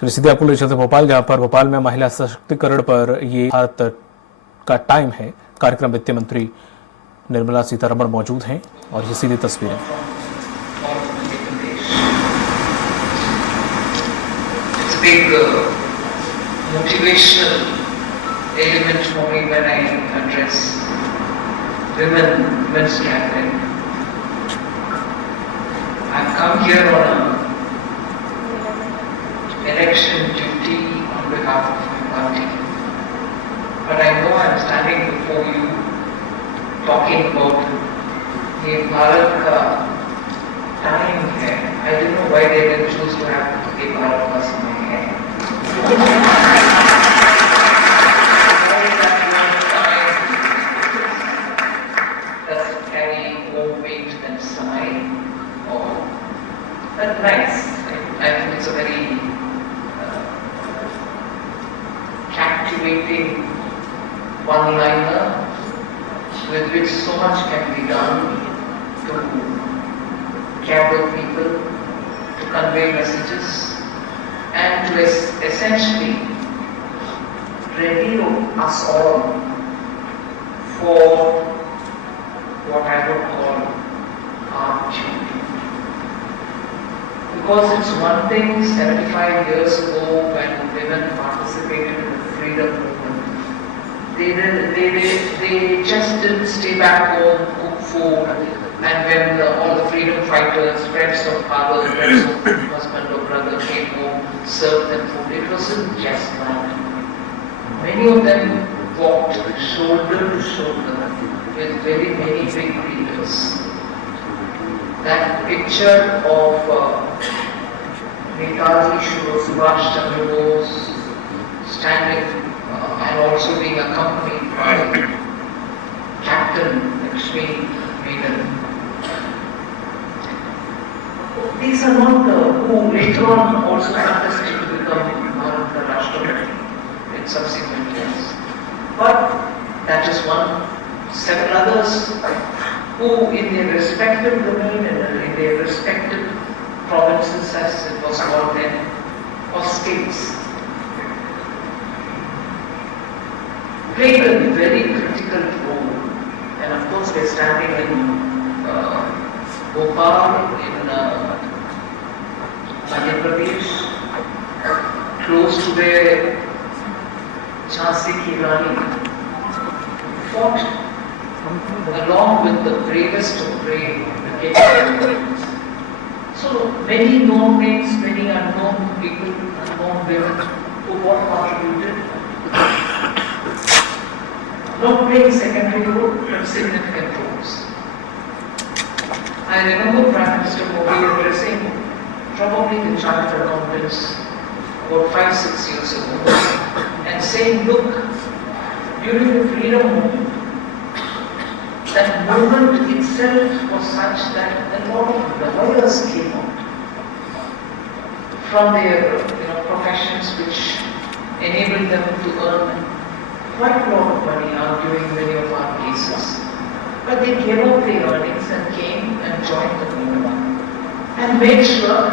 चलिए सीधे आपको ले चलते भोपाल, जहां पर भोपाल में महिला सशक्तिकरण पर ये भारत का टाइम है कार्यक्रम वित्त मंत्री निर्मला सीतारमण मौजूद हैं और ये सीधी तस्वीरें। Big motivational element for me when I address women's gathering. I've come here on an election duty on behalf of my party, but I know I'm standing before you talking about the Bharat ka time hai. I don't know why they didn't choose to have a Bharat ka samay hai. Does carry more weight than samay? Or but nice. I think it's a very captivating one-liner with which so much can be done to gather people, to convey messages, and to essentially reveal us all for what I would call our duty. Because it's one thing 75 years ago when women participated in the freedom movement. They just didn't stay back home, cook food, and when all the freedom fighters, friends of father, friends of husband or brother came home, served them food. It wasn't just that. Many of them walked shoulder to shoulder with very many big leaders. That picture of Netaji Swaraj Digital standing and also being accompanied by Captain Lakshmi Menon. These are not who later on also contested to become Bharat Rashtrapati in subsequent years. But that is one. Several others who in their respective domain and in their respective provinces, as it was called then, or states, played a very critical role. And of course we're standing in Bhopal in Madhya Pradesh, close to where Jhansi Rani fought along with the bravest of brave. So many known names, many unknown people, unknown women who what contributed, not playing secondary role but significant roles. I remember Prime Minister Modi addressing probably the Chartered Accountants about 5-6 years ago and saying, look, during the freedom movement, that movement itself was such that a lot of lawyers came out from their professions which enabled them to earn quite a lot of money arguing many of our cases. But they gave up their earnings and came and joined the movement and made sure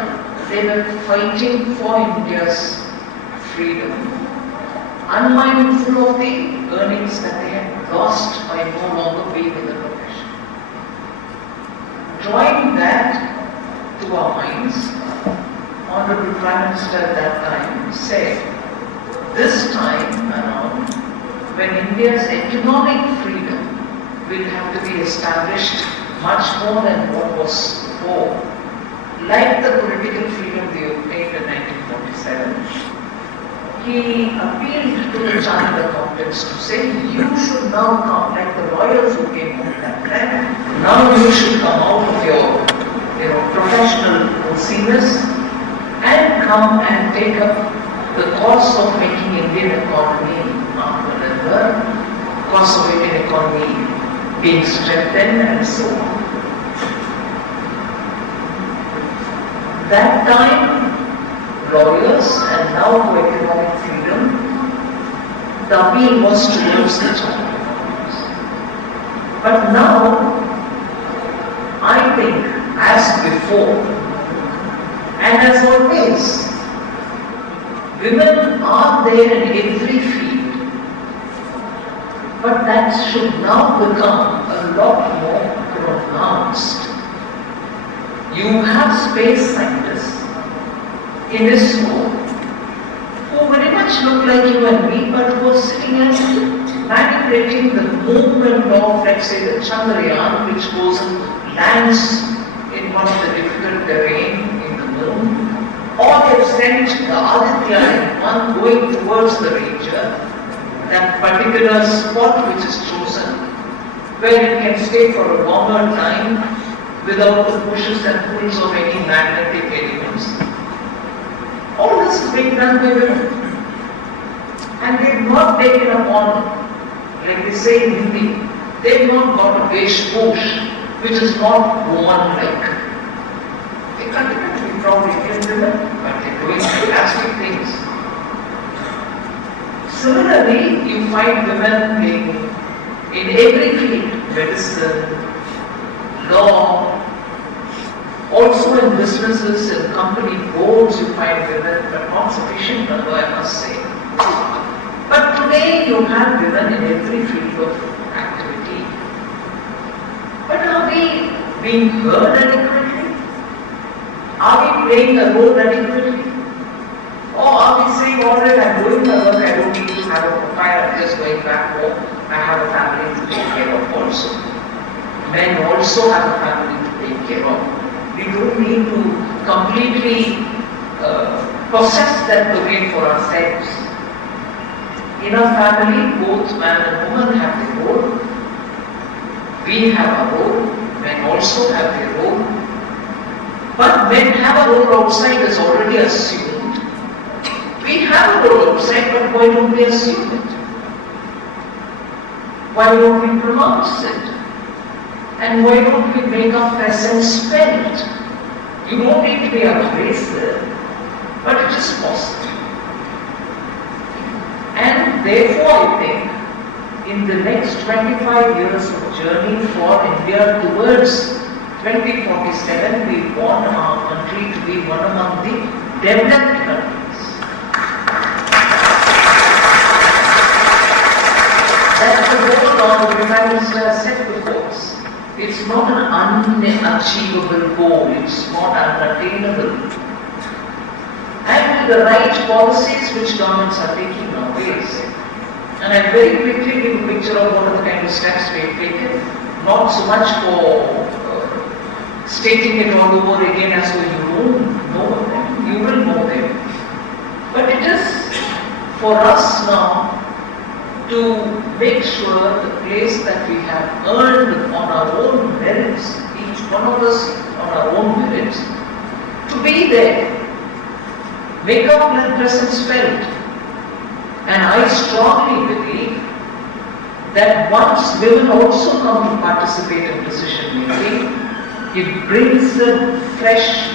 they were fighting for India's freedom, unmindful of the earnings that they had lost by no longer being in the profession. Drawing that to our minds, Honorable Prime Minister at that time said, this time around, when India's economic freedom will have to be established much more than what was before, like the political freedom they obtained in 1947, he appealed to the Chartered Accountants to say, you should now come, like the lawyers who came home that time, now you should come out of your professional OCness and come and take up the cause of making Indian economy Atmanirbhar, cause of Indian economy being strengthened and so on. That time, lawyers and now for economic freedom, the appeal was towards the Chartered Accountants. But now, I think, as before, and as always, Women are there in every field, but that should now become a lot more pronounced. You have space scientists in ISRO who very much look like you and me, but who are sitting and manipulating the movement of, let's say, the Chandrayaan, which goes and lands in one of the difficult terrain in the moon. Or they've sent the Aditya one going towards the Ranger, that particular spot which is chosen, where it can stay for a longer time without the pushes and pulls of any magnetic elements. All this is being done by women. And they've not taken upon, like they say in Hindi, they've not got a veshboosh, which is not woman-like. They continue to be proud Indian women, but they're doing fantastic things. Similarly, you find women in every field, medicine, law, also in businesses and company boards you find women, but not sufficient number, I must say. But today you have women in every field of activity. But are we being heard adequately? Are we playing a role adequately? Or are we saying, all right, I'm doing my work, I don't need to have a profile, I'm just going back home, I have a family to take care of also. Men also have a family to take care of. We don't need to completely possess that domain for ourselves. In a family, both man and woman have their role. We have a role, men also have their role. But men have a role outside is already assumed. We have a role outside, but why don't we assume it? Why don't we pronounce it? And why don't we make our presence felt? You don't need to be abrasive, but it is possible. And therefore, I think, in the next 25 years of journey for India towards 2047, we want our country to be one among the developed countries. That's the goal our Prime Minister has set before us. It's not an unachievable goal, it's not unattainable. And with the right policies which governments are taking nowadays, and I very quickly give a picture of what are the kind of steps we have taken, not so much for stating it all over again as though you don't know them, you will know them. But it is for us now to make sure the place that we have earned on our own merits, each one of us on our own merits, to be there, make our presence felt. And I strongly believe that once women also come to participate in decision making, it brings a fresh,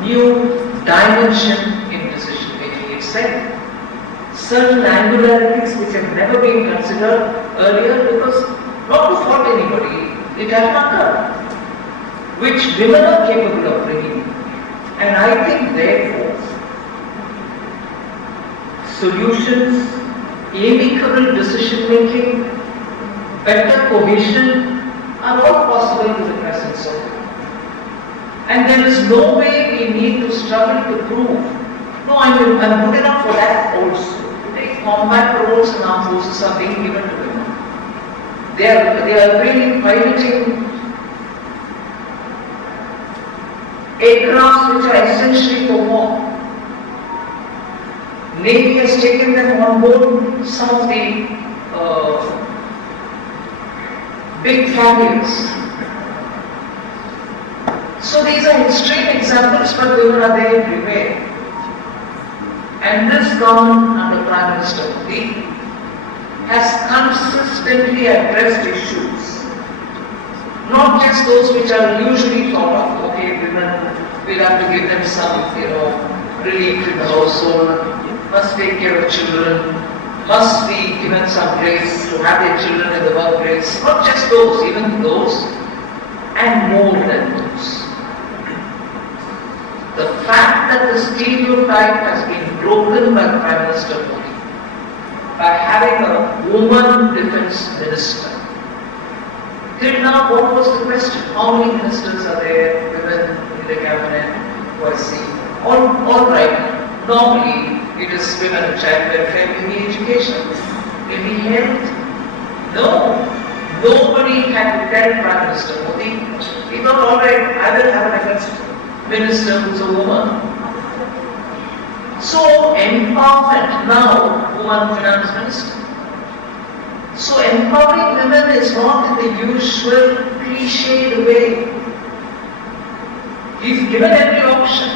new dimension in decision making itself. Certain angularities which have never been considered earlier, because not to fault anybody, it has not done, which women are capable of bringing. And I think therefore, solutions, amicable decision making, better cohesion are all possible with the presence of women. And there is no way we need to struggle to prove, no, I'm good enough for that also. Today, combat roles in armed forces are being given to women. They are really piloting aircrafts which are essentially for war. Navy has taken them on board some of the big carriers. So these are extreme examples, but women are there everywhere. And this government under Prime Minister Modi has consistently addressed issues, not just those which are usually thought of. Okay, women, we'll have to give them some, relief in the household, must take care of children, must be given some grace to have their children in the workplace. Not just those, even those, and more than those. The fact that the stereotype has been broken by Prime Minister Modi by having a woman defense minister. Till now, what was the question? How many ministers are there, women in the cabinet who are seen? All right. Normally, it is women and child welfare, maybe education, maybe health. No. Nobody had to tell Prime Minister Modi. He thought, all right, I will have a defense minister who's a woman. So, empowerment now, woman finance minister. So, empowering women is not in the usual cliched way. He's given every option.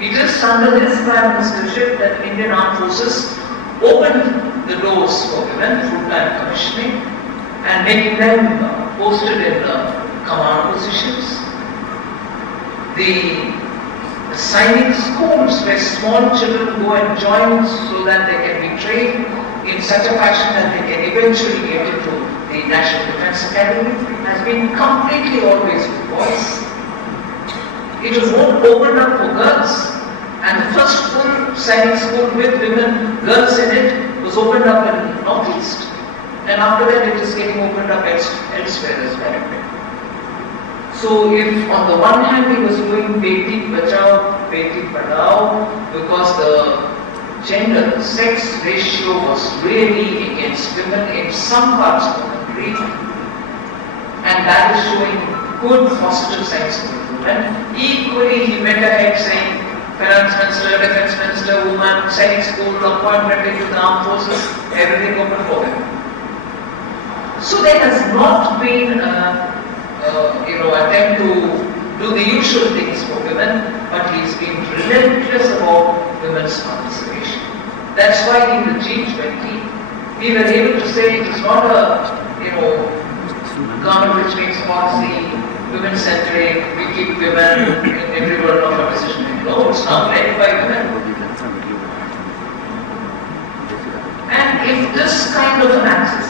It is under his prime ministership that Indian Armed Forces opened the doors for women, full-time commissioning, and making them posted in command positions. The signing schools where small children go and join so that they can be trained in such a fashion that they can eventually get into the National Defence Academy has been completely always with boys. It was opened up for girls, and the first full signing school with women, girls in it, was opened up in Northeast. And after that it is getting opened up elsewhere as well. So if on the one hand he was doing Beti Bachao, Beti Padhao, because the gender, the sex ratio was really against women in some parts of the country, and that is showing good positive signs for women. Equally, he went ahead saying, Finance Minister, Defence Minister, woman, signing school, appointment into the armed forces, everything open for him. So there has not been attempt to do the usual things for women, but he's been relentless about women's participation. That's why in the G20, we were able to say it is not a, government which makes policy, women-centric, we keep women in every word of our decision making. No, it's not led by women. And if this kind of an axis,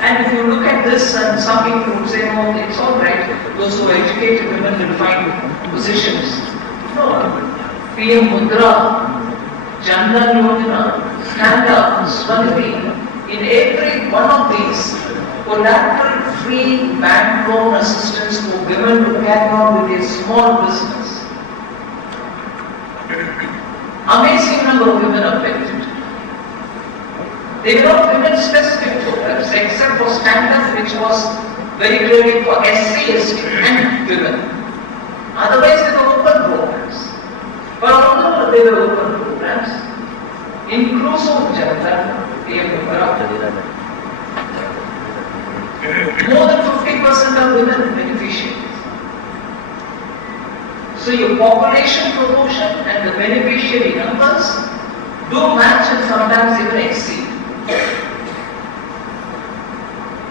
and if you look at this, and some people would say, no, it's all right, those who are educated women will find positions. No. PM Mudra, Jan Dhan Yojana, Stand Up, Swanidhi, in every one of these, collateral free bank loan assistance for women to carry on with a small business. Amazing number of women are benefited. They were not women-specific programs, except for Stand-Up, which was very clearly for SC, and women. Otherwise, they were open programs. But although they were open programs, inclusive of Janata, more than 50% are women beneficiaries. So your population proportion and the beneficiary numbers do match and sometimes even exceed.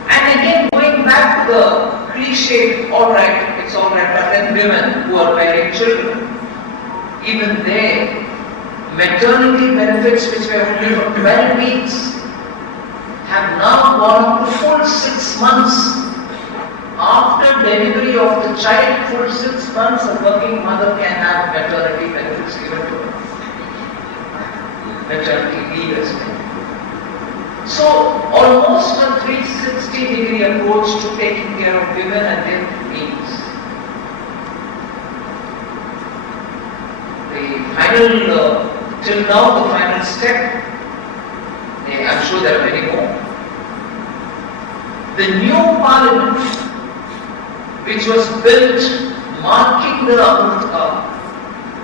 And again, going back to the cliche, all right, it's all right, but then women who are bearing children, even there, maternity benefits which were only for 12 weeks have now gone up to full 6 months. After delivery of the child, full 6 months, a working mother can have maternity benefits given to her. Maternity leave as well. So, almost a 360-degree approach to taking care of women and their needs. The final, till now, the final step, I'm sure there are many more. The new parliament, which was built marking the Amrita,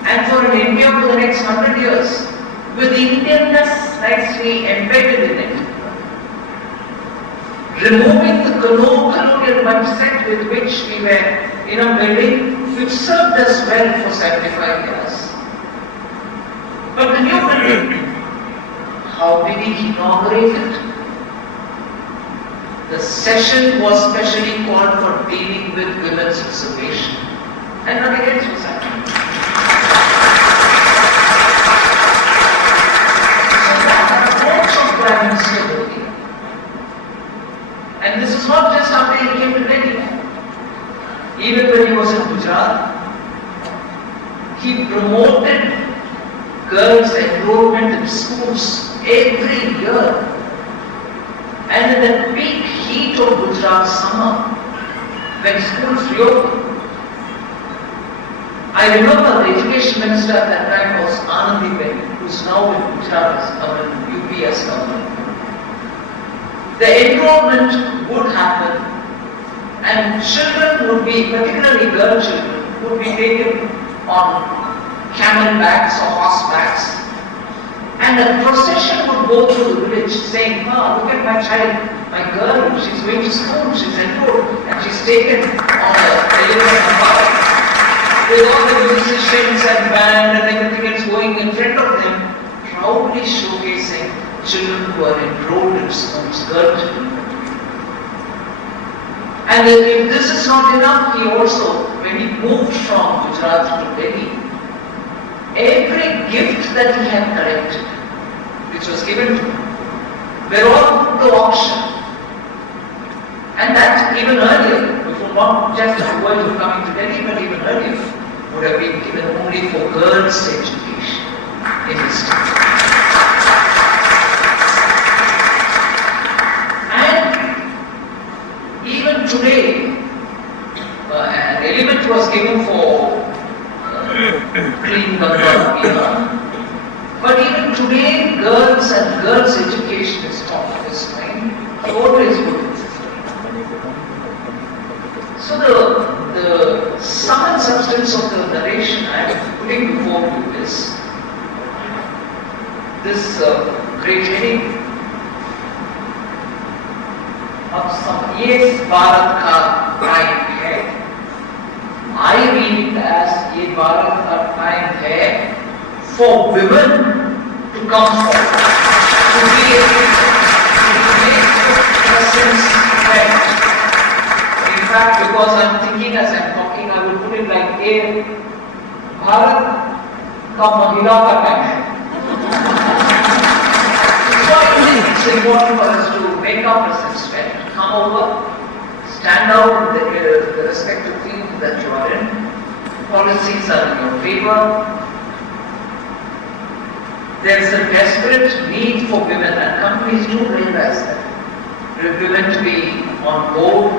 and for an India for the next 100 years, with Indianness nicely embedded in it, removing the colonial mindset with which we were building, which served us well for 75 years. But the new building, how did he inaugurate it? The session was specially called for dealing with women's reservation, and nothing else was happening. So that approach of Prime Minister Modi, and this is not just after he came to Delhi. Even when he was in Gujarat, he promoted girls' enrollment in schools every year. And in the peak heat of Gujarat summer, when schools reopened, I remember the education minister at that time was Anandiben, who's now in Gujarat's government, UPS government. The enrollment would happen, and children would be, particularly girl children, would be taken on camel backs or horsebacks, and a procession would go through the village saying, look at my child, my girl, she's going to school, she's enrolled, and she's taken on a elephant with all the musicians and band and everything else going in front of them, proudly showcasing children who are enrolled in schools, girl children. And if this is not enough, he also, when he moved from Gujarat to Delhi, every gift that he had collected, which was given to him, were all put to auction. And that even earlier, before not just the word of coming to Delhi, but even earlier, would have been given only for girls' education in this state. And even today, an element was given for clean Ganga, but even today, girls and girls' education is taught this way. Always good. So the sum and substance of the narration I am putting before you is this great heading of some Yes Bharat Ka Time Hai. I read it as Ye Bharat Ka Time Hai for women to come forward, to be able to make presence felt. In fact, because I'm thinking as I'm talking, I will put it like Ye Bharat Ka Mahila Ka Time Hai. So I think it's important for us to make our presence felt, come over, stand out in the respective field that you are in. Policies are in your favor. There is a desperate need for women, and companies do realize that. Women to be on board,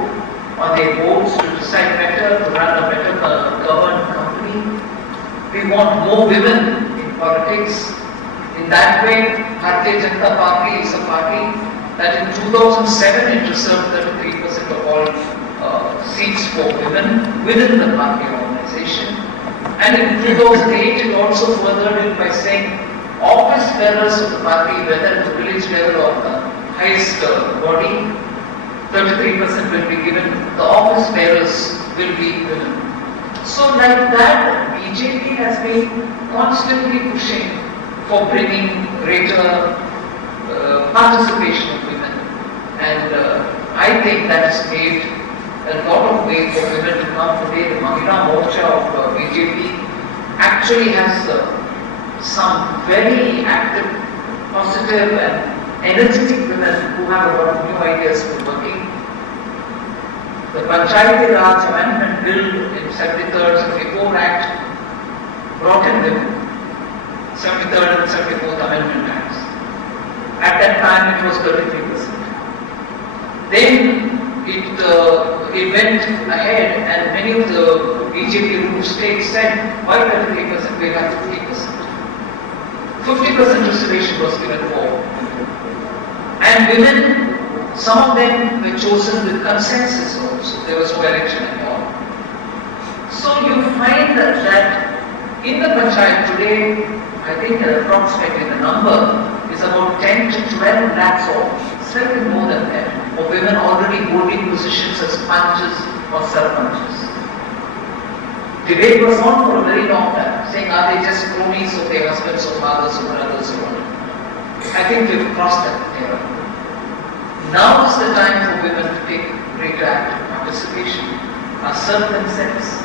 on their boards, to decide better, to run a better governed company. We want more women in politics. In that way, Bharatiya Janata Party is a party that in 2007 it reserved 33% of all seats for women within the party organization. And in 2008 it also furthered it by saying office bearers of the party, whether at the village level or the highest body, 33% will be given. The office bearers will be women. So like that, BJP has been constantly pushing for bringing greater participation of women. And I think that has paved a lot of way for women to come today. The Mahila Morcha of BJP actually has some very active, positive and energetic women who have a lot of new ideas for working. The Panchayati Raj Amendment Bill in 73rd, 74th Act brought in women. 73rd and 74th Amendment Acts. At that time it was 33%. Then it went ahead and many of the BJP ruled states said, why 33%? We have 50%. 50% reservation was given for. And women, some of them were chosen with consensus also. There was no election at all. So you find that in the Panchayat today, I think approximately the number is about 10 to 12 lakhs or slightly more than that of women already holding positions as panchas or sarpanchas. Debate was on for a very long time, saying are they just cronies of their husbands or fathers or brothers or what? I think we've crossed that era. Now is the time for women to take greater active participation, assert themselves,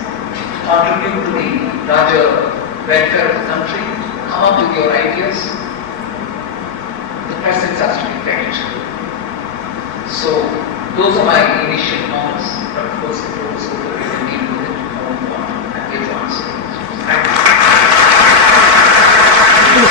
contribute to the larger welfare of the country, come up with your ideas. The presence has to be felt. So those are my initial comments, but of course if those who really deal with it, I won't want to answer. Thank you.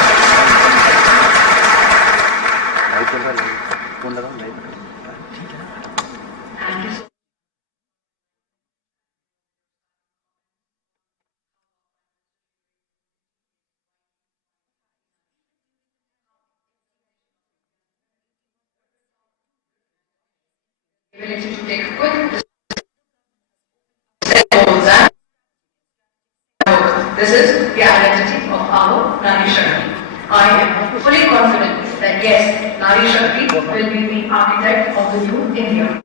ability to take quick decisions. This is the identity of our Nari Shakti. I am fully confident that yes, Nari Shakti will be the architect of the new India.